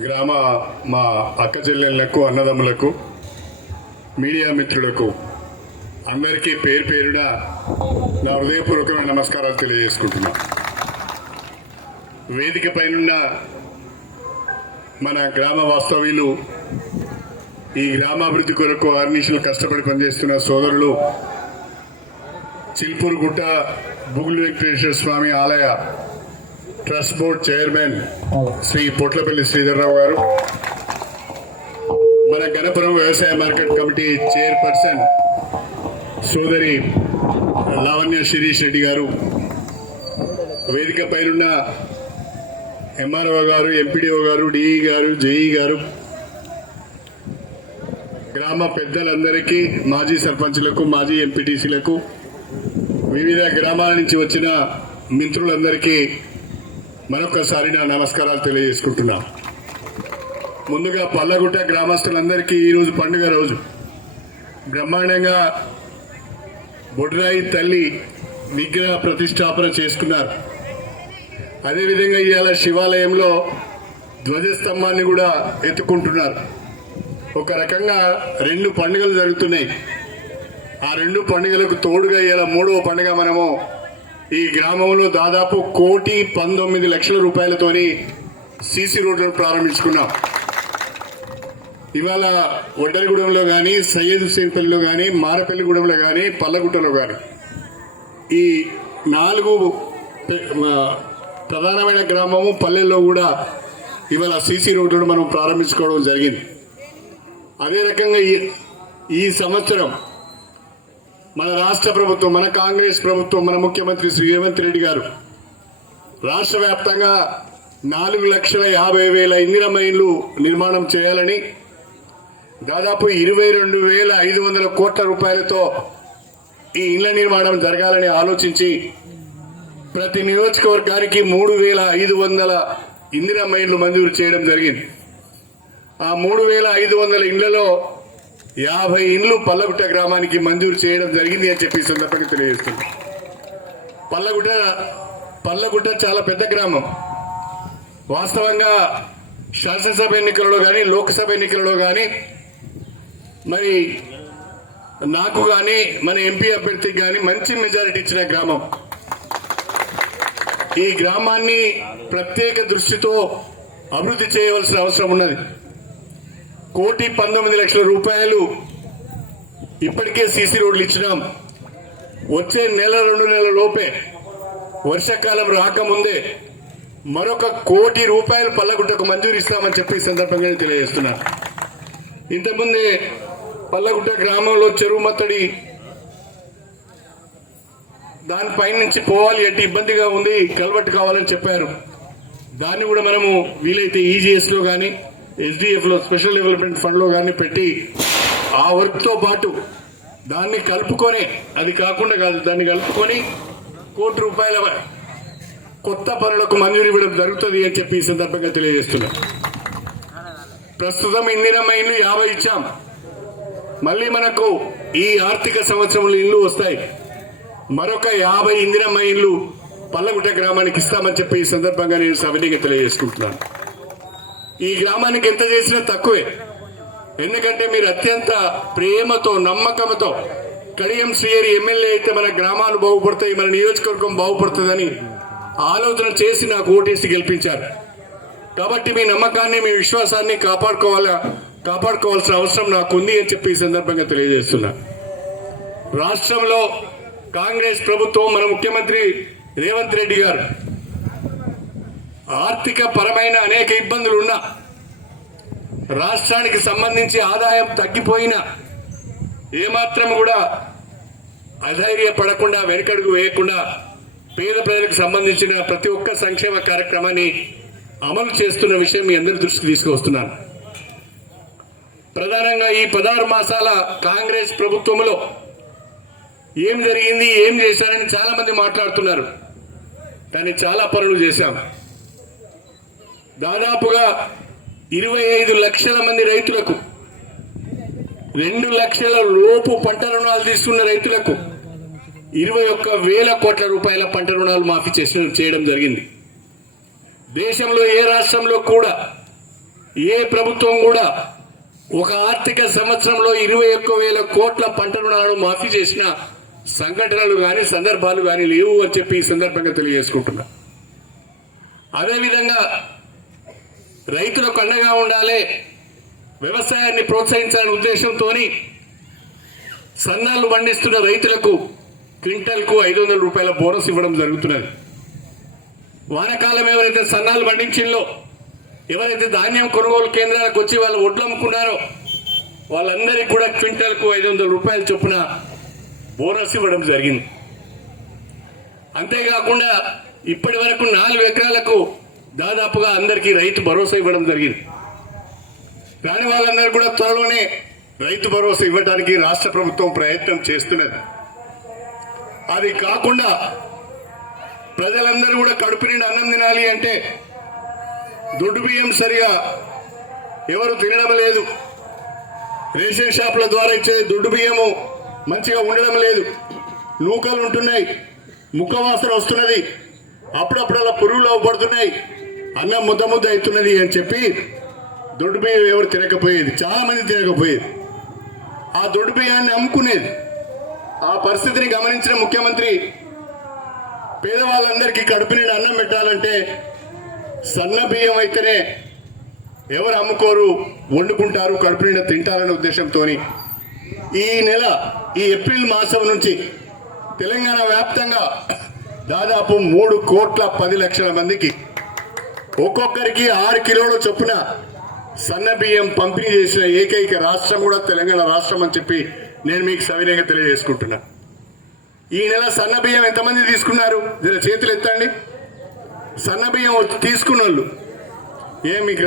గ్రామ మా అక్క చెల్లెళ్ళకు అన్నదమ్ములకు మీడియా మిత్రులకు అందరికీ పేరు పేరున నా హృదయపూర్వకమైన నమస్కారాలు తెలియజేసుకుంటున్నా. వేదిక పైనున్న మన గ్రామ వాస్తవ్యులు ఈ గ్రామాభివృద్ధి కొరకు ఆర్నిషులు కష్టపడి పనిచేస్తున్న సోదరులు చిల్పూరుగుట్ట బుగులు వెంకటేశ్వర స్వామి ఆలయ trust board chairman Shri Potlapalli Sridhar Rao గారు. మన గణపురం వ్యవసాయ మార్కెట్ కమిటీ చైర్పర్సన్ సోదరి లావణ్య శిరీష్ రెడ్డి గారు. వేదిక పైనున్న ఎంఆర్ఓ గారు ఎంపీడీఓ గారు డిఈ గారు జేఈ గారు గ్రామ పెద్దలందరికీ మాజీ సర్పంచ్లకు మాజీ ఎంపీటీసీలకు వివిధ గ్రామాల నుంచి వచ్చిన మిత్రులందరికీ మరొకసారి నా నమస్కారాలు తెలియజేసుకుంటున్నా. ముందుగా పల్లగుట్ట గ్రామస్తులందరికీ ఈరోజు పండుగ రోజు. బ్రహ్మాండంగా బొడ్రాయి తల్లి విగ్రహ ప్రతిష్టాపన చేసుకున్నారు. అదేవిధంగా ఇవాళ శివాలయంలో ధ్వజస్తంభాన్ని కూడా ఎత్తుకుంటున్నారు. ఒక రకంగా రెండు పండుగలు జరుగుతున్నాయి. ఆ రెండు పండుగలకు తోడుగా ఇలా మూడవ పండుగ మనము ఈ గ్రామంలో దాదాపు కోటి పంతొమ్మిది లక్షల రూపాయలతోని సీసీ రోడ్లను ప్రారంభించుకున్నాం. ఇవాళ ఒడ్డరిగూడెంలో కానీ సయ్యద్ హుసేన్పల్లిలో కానీ మారపల్లిగూడెంలో కానీ పల్లగుట్టలో కానీ ఈ నాలుగు ప్రధానమైన గ్రామము పల్లెల్లో కూడా ఇవాళ సీసీ రోడ్లను మనం ప్రారంభించుకోవడం జరిగింది. అదే రకంగా ఈ ఈ సంవత్సరం మన రాష్ట్ర ప్రభుత్వం మన కాంగ్రెస్ ప్రభుత్వం మన ముఖ్యమంత్రి శ్రీ రేవంత్ రెడ్డి గారు రాష్ట్ర వ్యాప్తంగా నాలుగు లక్షల యాభై వేల ఇందిరమ్మ నిర్మాణం చేయాలని దాదాపు ఇరవై రెండు వేల ఐదు వందల కోట్ల రూపాయలతో ఈ ఇళ్ళ నిర్మాణం జరగాలని ఆలోచించి ప్రతి నియోజకవర్గానికి మూడు వేల ఐదు వందల ఇందిరమ్మ ఇళ్ళు మంజూరు చేయడం జరిగింది. ఆ మూడు వేల ఐదు వందల ఇళ్ళలో యాభై ఇండ్లు పల్లగుట్ట గ్రామానికి మంజూరు చేయడం జరిగింది అని చెప్పి సందర్భంగా తెలియజేస్తుంది పల్లగుట్ట పల్లగుట్ట చాలా పెద్ద గ్రామం. వాస్తవంగా శాసనసభ ఎన్నికలలో కానీ లోక్సభ ఎన్నికలలో కానీ మరి నాకు కానీ మన ఎంపీ అభ్యర్థికి కానీ మంచి మెజారిటీ ఇచ్చిన గ్రామం. ఈ గ్రామాన్ని ప్రత్యేక దృష్టితో అభివృద్ధి చేయవలసిన అవసరం ఉన్నది. కోటి పంతొమ్మిది లక్షల రూపాయలు ఇప్పటికే సీసీ రోడ్లు ఇచ్చినాం. వచ్చే నెల రెండు నెలల లోపే వర్షాకాలం రాకముందే మరొక కోటి రూపాయలు పల్లగుట్టకు మంజూరు ఇస్తామని చెప్పి సందర్భంగా నేను ఇంతకుముందే పల్లగుట్ట గ్రామంలో చెరువు మత్తడి దానిపై నుంచి పోవాలి అంటే ఇబ్బందిగా ఉంది కలవట్టు కావాలని చెప్పారు. దాన్ని కూడా మనము వీలైతే ఈజీఎస్లో కానీ ఎస్డిఎఫ్లో స్పెషల్ డెవలప్మెంట్ ఫండ్లో కానీ పెట్టి ఆ వర్క్తో పాటు దాన్ని కలుపుకొని అది కాకుండా కాదు దాన్ని కలుపుకొని కోటి రూపాయల కొత్త పనులకు మంజూరు ఇవ్వడం జరుగుతుంది అని చెప్పి ఈ సందర్భంగా తెలియజేస్తున్నా. ప్రస్తుతం ఇందిరమ్మ ఇల్లు యాభై ఇచ్చాం. మళ్ళీ మనకు ఈ ఆర్థిక సంవత్సరంలో ఇల్లు వస్తాయి. మరొక యాభై ఇందిరమ్మ ఇల్లు పల్లగుట్ట గ్రామానికి ఇస్తామని చెప్పి ఈ సందర్భంగా నేను సవినీగా తెలియజేసుకుంటున్నాను. ఈ గ్రామానికి ఎంత చేసినా తక్కువే. ఎందుకంటే మీరు అత్యంత ప్రేమతో నమ్మకంతో కడియం శ్రీయరి ఎమ్మెల్యే అయితే మన గ్రామాలు బాగుపడతాయి మన నియోజకవర్గం బాగుపడుతుందని ఆలోచన చేసి నాకు ఓటేసి గెలిపించారు. కాబట్టి మీ నమ్మకాన్ని మీ విశ్వాసాన్ని కాపాడుకోవాల కాపాడుకోవాల్సిన అవసరం నాకుంది అని చెప్పి ఈ సందర్భంగా తెలియజేస్తున్నా. రాష్ట్రంలో కాంగ్రెస్ ప్రభుత్వం మన ముఖ్యమంత్రి రేవంత్ రెడ్డి గారు ఆర్థిక పరమైన అనేక ఇబ్బందులు ఉన్నా రాష్ట్రానికి సంబంధించి ఆదాయం తగ్గిపోయినా ఏమాత్రం కూడా అధైర్యపడకుండా వెనుకడుగు వేయకుండా పేద ప్రజలకు సంబంధించిన ప్రతి ఒక్క సంక్షేమ కార్యక్రమాన్ని అమలు చేస్తున్న విషయం మీ అందరి దృష్టికి తీసుకువస్తున్నాను. ప్రధానంగా ఈ పదహారు మాసాల కాంగ్రెస్ ప్రభుత్వంలో ఏం జరిగింది ఏం చేశారని చాలా మంది మాట్లాడుతున్నారు. కానీ చాలా పనులు చేశాం. దాదాపుగా ఇరవై ఐదు లక్షల మంది రైతులకు రెండు లక్షల లోపు పంట రుణాలు తీసుకున్న రైతులకు ఇరవై ఒక్క వేల కోట్ల రూపాయల పంట రుణాలు మాఫీ చేసిన చేయడం జరిగింది. దేశంలో ఏ రాష్ట్రంలో కూడా ఏ ప్రభుత్వం కూడా ఒక ఆర్థిక సంవత్సరంలో ఇరవై ఒక్క వేల కోట్ల పంట రుణాలను మాఫీ చేసిన సంఘటనలు కానీ సందర్భాలు కానీ లేవు అని చెప్పి ఈ సందర్భంగా తెలియజేసుకుంటున్నా. అదేవిధంగా రైతులకు అండగా ఉండాలి. వ్యవసాయాన్ని ప్రోత్సహించాలనే ఉద్దేశంతో సన్నాలు పండిస్తున్న రైతులకు క్వింటల్కు ఐదు వందల రూపాయల బోనస్ ఇవ్వడం జరుగుతున్నది. వానకాలం ఎవరైతే సన్నాలు పండించిందో ఎవరైతే ధాన్యం కొనుగోలు కేంద్రాలకు వచ్చి వాళ్ళు ఒడ్లు అమ్ముకున్నారో వాళ్ళందరికీ కూడా క్వింటల్కు ఐదు వందల రూపాయల చొప్పున బోనస్ ఇవ్వడం జరిగింది. అంతేకాకుండా ఇప్పటి వరకు నాలుగు ఎకరాలకు దాదాపుగా అందరికీ రైతు భరోసా ఇవ్వడం జరిగింది. రాని వాళ్ళందరూ కూడా త్వరలోనే రైతు భరోసా ఇవ్వడానికి రాష్ట్ర ప్రభుత్వం ప్రయత్నం చేస్తున్నది. అది కాకుండా ప్రజలందరూ కూడా కడుపు నిండి అన్నం తినాలి అంటే దొడ్డు బియ్యం సరిగా ఎవరు తినడం లేదు. రేషన్ షాపుల ద్వారా ఇచ్చే దొడ్డు బియ్యము మంచిగా ఉండడం లేదు. నూకలు ఉంటున్నాయి. ముఖవాసన వస్తున్నది. అప్పుడప్పుడల్లా పురుగులు అవ్వబడుతున్నాయి. అన్నం ముద్ద ముద్ద అవుతున్నది అని చెప్పి దొడ్డు బియ్యం ఎవరు తినకపోయేది చాలా మంది తినకపోయేది. ఆ దొడ్డు బియ్యాన్ని అమ్ముకునేది. ఆ పరిస్థితిని గమనించిన ముఖ్యమంత్రి పేదవాళ్ళందరికీ కడుపు నిండా అన్నం పెట్టాలంటే సన్న బియ్యం అయితేనే ఎవరు అమ్ముకోరు వండుకుంటారు కడుపు నిండా తింటారనే ఉద్దేశంతో ఈ నెల ఈ ఏప్రిల్ మాసం నుంచి తెలంగాణ వ్యాప్తంగా దాదాపు మూడు కోట్ల పది లక్షల మందికి ఒక్కొక్కరికి ఆరు కిలోల చొప్పున సన్న బియ్యం పంపిణీ చేసిన ఏకైక రాష్ట్రం కూడా తెలంగాణ రాష్ట్రం అని చెప్పి నేను మీకు సవినయంగా తెలియజేసుకుంటున్నా. ఈ నెల సన్న బియ్యం ఎంతమంది తీసుకున్నారు? చేతులు ఎత్తండి. సన్న బియ్యం తీసుకున్న వాళ్ళు ఏం మీకు